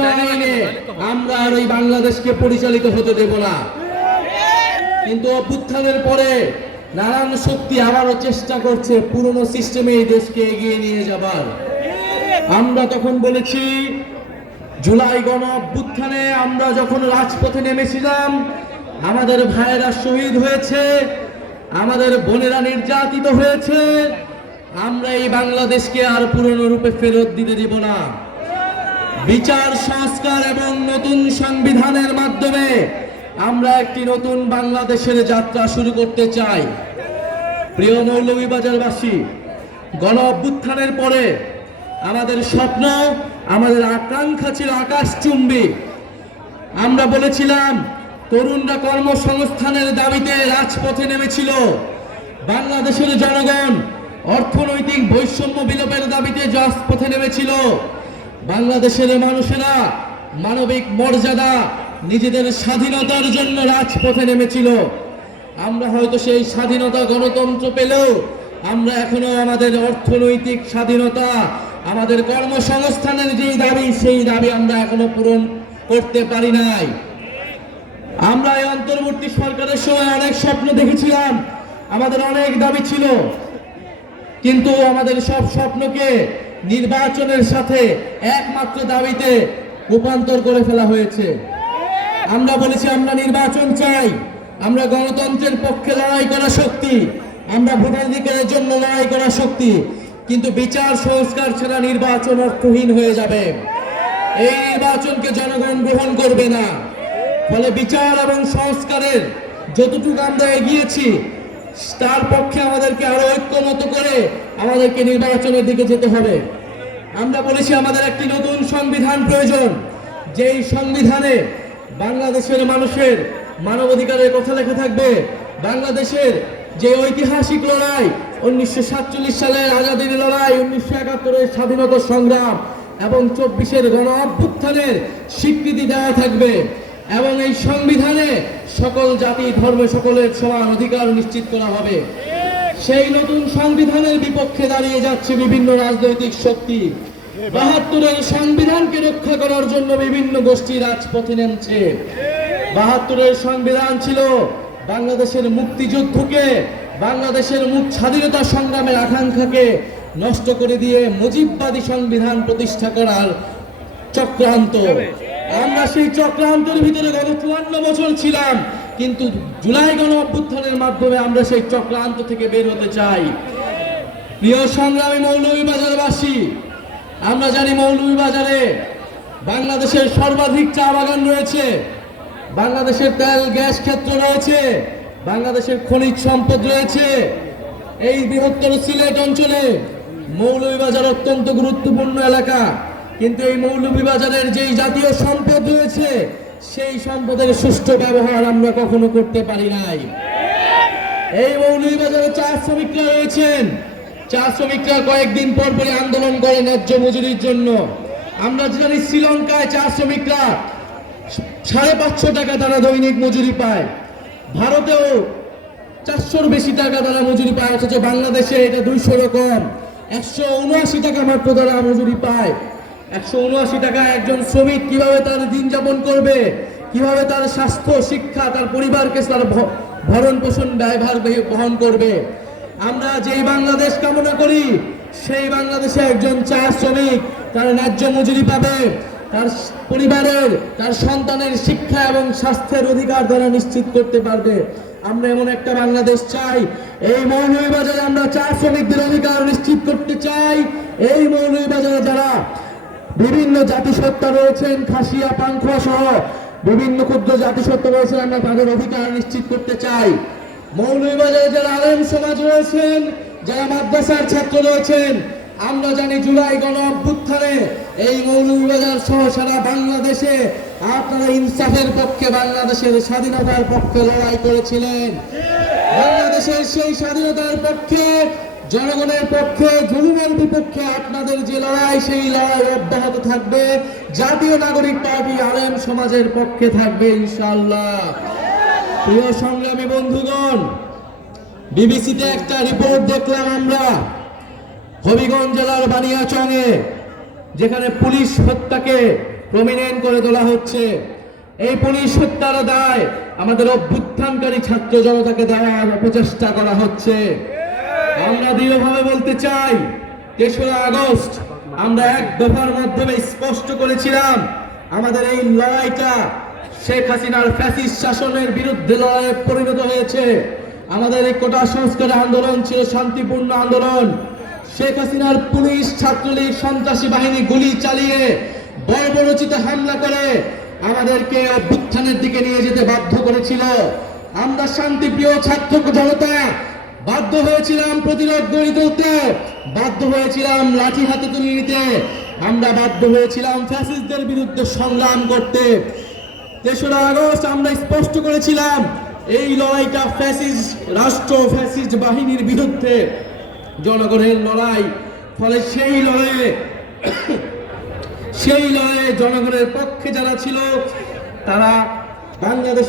কোনো আইনে আমরা আর এই বাংলাদেশকে পরিচালিত হতে দেব না। কিন্তু অভ্যুত্থানের পরে নানান শক্তি আবারও চেষ্টা করছে পুরনো সিস্টেমে এই দেশকে এগিয়ে নিয়ে যাবার। আমরা তখন বলেছি, জুলাই গণ অভ্যুত্থানে আমরা যখন রাজপথে নেমেছিলাম, আমাদের ভাইয়েরা শহীদ হয়েছে, আমাদের বোনেরা নির্যাতিত হয়েছে, আমরা এই বাংলাদেশকে আর পুরনো রূপে ফেরত দিতে দিব না। বিচার সংস্কার এবং নতুন সংবিধানের মাধ্যমে আমরা একটি নতুন বাংলাদেশের যাত্রা শুরু করতে চাই। প্রিয় মৌলভীবাজারবাসী, গণ অভ্যুত্থানের পরে আমাদের স্বপ্ন, আমাদের আকাঙ্ক্ষা ছিল আকাশচুম্বী। আমরা বলেছিলাম, তরুণরা কর্মসংস্থানের দাবিতে রাজপথে নেমেছিল, বাংলাদেশের জনগণ অর্থনৈতিক বৈষম্য বিলোপের দাবিতে রাজপথে নেমেছিল, বাংলাদেশের মানুষেরা মানবিক মর্যাদা, নিজেদের স্বাধীনতার জন্য রাজপথে নেমেছিল। আমরা হয়তো সেই স্বাধীনতা গণতন্ত্র পেলেও আমরা এখনো আমাদের অর্থনৈতিক স্বাধীনতা, আমাদের কর্মসংস্থানের যেই দাবি, সেই দাবি আমরা এখনো পূরণ করতে পারি নাই। আমরা এই অন্তর্বর্তী সরকারের সময় অনেক স্বপ্ন দেখেছিলাম, আমাদের অনেক দাবি ছিল, কিন্তু আমাদের সব স্বপ্নকে নির্বাচনের সাথে একমাত্র দাবিতে রূপান্তর করে ফেলা হয়েছে। আমরা বলেছি, আমরা নির্বাচন চাই, আমরা গণতন্ত্রের পক্ষে লড়াই করা শক্তি, আমরা ভোটাধিকারের জন্য লড়াই করা শক্তি, কিন্তু বিচার সংস্কার ছাড়া নির্বাচন অর্থহীন হয়ে যাবে। এই নির্বাচনকে জনগণ গ্রহণ করবে না। ফলে বিচার এবং সংস্কারের যতটুকু আমরা এগিয়েছি, তার পক্ষে আমাদেরকে আরো ঐক্যমত করে আমাদেরকে নির্বাচনের দিকে যেতে হবে। আমরা বলেছি, আমাদের একটি নতুন সংবিধান প্রয়োজন, যেই সংবিধানে বাংলাদেশের মানুষের মানবাধিকারের কথা লেখা থাকবে, বাংলাদেশের যে ঐতিহাসিক লড়াই, 1947 সালের আজাদির লড়াই, 1971-এর স্বাধীনতা সংগ্রাম এবং 24-এর গণ অভ্যুত্থানের স্বীকৃতি দেওয়া থাকবে, এবং এই সংবিধানে সকল জাতি ধর্ম সকলের সমান অধিকার নিশ্চিত করা হবে। সেই নতুন সংবিধানের বিপক্ষে দাঁড়িয়ে যাচ্ছে বিভিন্ন রাজনৈতিক শক্তি। 72-এর সংবিধানকে রক্ষা করার জন্য বিভিন্ন গোষ্ঠী রাজপথে নেমেছে। 72-এর সংবিধান ছিল বাংলাদেশের মুক্তিযুদ্ধকে, বাংলাদেশের স্বাধীনতা সংগ্রামের আকাঙ্ক্ষাকে নষ্ট করে দিয়ে মুজিববাদী সংবিধান প্রতিষ্ঠা করার চক্রান্ত। আমরা সেই চক্রান্তের ভিতরে গত 54 বছর ছিলাম, কিন্তু জুলাই গণ অভ্যুত্থানের মাধ্যমে আমরা সেই চক্রান্ত থেকে বের হতে চাই। প্রিয় সংগ্রামী মৌলভীবাজারবাসী, আমরা জানি মৌলভীবাজারে বাংলাদেশের সর্বাধিক চা বাগান রয়েছে, বাংলাদেশের তেল গ্যাস ক্ষেত্র রয়েছে, বাংলাদেশের খনিজ সম্পদ রয়েছে। এই বৃহত্তর সিলেট অঞ্চলে মৌলভীবাজার অত্যন্ত গুরুত্বপূর্ণ এলাকা, কিন্তু এই মৌলভীবাজারের যেই জাতীয় সম্পদ রয়েছে, সেই সম্পদের সুষ্ঠু ব্যবহার আমরা কখনো করতে পারি নাই। এই মৌলভীবাজারে চা শ্রমিকরা রয়েছেন, চা শ্রমিকরা কয়েকদিন পর পরে আন্দোলন করে ন্যায্য মজুরির জন্য। আমরা জানি শ্রীলঙ্কায় চা শ্রমিকরা 550 টাকা তারা দৈনিক মজুরি পায়, ভারতেও 400-র বেশি টাকা তারা মজুরি পায়, অথচ বাংলাদেশে এটা 200 কম, 179 টাকা মাত্র তারা মজুরি পায়। 179 টাকা একজন শ্রমিক কিভাবে তার দিন যাপন করবে, কিভাবে তার স্বাস্থ্য, শিক্ষা, তার পরিবারকে তার ভরণ পোষণ ব্যয়ভার বহন করবে? আমরা যেই বাংলাদেশ কামনা করি, সেই বাংলাদেশে একজন চা শ্রমিক তার ন্যায্য মজুরি পাবে, তার পরিবারের, তার সন্তানের শিক্ষা এবং স্বাস্থ্যের অধিকার তারা নিশ্চিত করতে পারবে। আমরা এমন একটা বাংলাদেশ চাই। এই মৌলভীবাজারে আমরা চা শ্রমিকদের অধিকার নিশ্চিত করতে চাই। এই মৌলভীবাজারে যারা বিভিন্ন জাতিসত্তা রয়েছেন, খাসিয়া, পাংখোয়া সহ বিভিন্ন ক্ষুদ্র জাতিসত্তা রয়েছেন, আমরা তাদের অধিকার নিশ্চিত করতে চাই। মৌলভীবাজারে যারা আলেম সমাজ রয়েছেন, যারা মাদ্রাসার ছাত্র রয়েছেন, আমরা জানি জুলাই গণ অভ্যুত্থানে এই মৌলভীবাজার সহ সারা বাংলাদেশে আপনারা ইনসাফের পক্ষে, বাংলাদেশের স্বাধীনতার পক্ষে লড়াই করেছিলেন। বাংলাদেশের সেই স্বাধীনতার পক্ষে, জনগণের পক্ষে, জুলুমের বিপক্ষে আপনাদের যে লড়াই, সেই লড়াই অব্যাহত থাকবে। জাতীয় নাগরিক পার্টি আলেম সমাজের পক্ষে থাকবে ইনশাআল্লাহ। প্রিয় সংগ্রামী বন্ধুগণ, বিবিসিতে একটা রিপোর্ট দেখলাম আমরা, হবিগঞ্জ জেলার বানিয়াচংয়ে, যেখানে পুলিশ হত্যাকে প্রমিনেন্ট করে তোলা হচ্ছে। এই পুলিশ হত্যার দায় আমাদের অভ্যুত্থানকারী ছাত্র জনতাকে দেওয়ার অপচেষ্টা করা হচ্ছে। আমরা দৃঢ়ভাবে বলতে চাই, ৩রা আগস্ট আমরা এক দফার মাধ্যমে স্পষ্ট করেছিলাম আমাদের এই লড়াইটা শেখ হাসিনার ফ্যাসিস্ট শাসনের বিরুদ্ধে লড়াইয়ে পরিণত হয়েছে। আমাদের এই কোটা সংস্কার আন্দোলন ছিল শান্তিপূর্ণ আন্দোলন। শেখ হাসিনার পুলিশ, ছাত্রলীগ, সন্ত্রাসী বাহিনী গুলি চালিয়ে বর্বরোচিত হামলা করে আমাদেরকে অভ্যুত্থানের দিকে নিয়ে যেতে বাধ্য করেছিল। আমরা শান্তিপ্রিয় ছাত্র জনতা বাধ্য হয়েছিলাম প্রতিরোধ গড়ে তুলতে, বাধ্য হয়েছিলাম লাঠি হাতে তুলে নিতে, আমরা বাধ্য হয়েছিলাম ফ্যাসিস্টদের বিরুদ্ধে সংগ্রাম করতে। ৩রা আগস্ট আমরা স্পষ্ট করেছিলাম এই লড়াইটা ফ্যাসিস্ট রাষ্ট্র, ফ্যাসিস্ট বাহিনীর বিরুদ্ধে জনগণের লড়াই। ফলে সেই লড়াইয়ে জনগণের পক্ষে যারা ছিল তারা বাংলাদেশ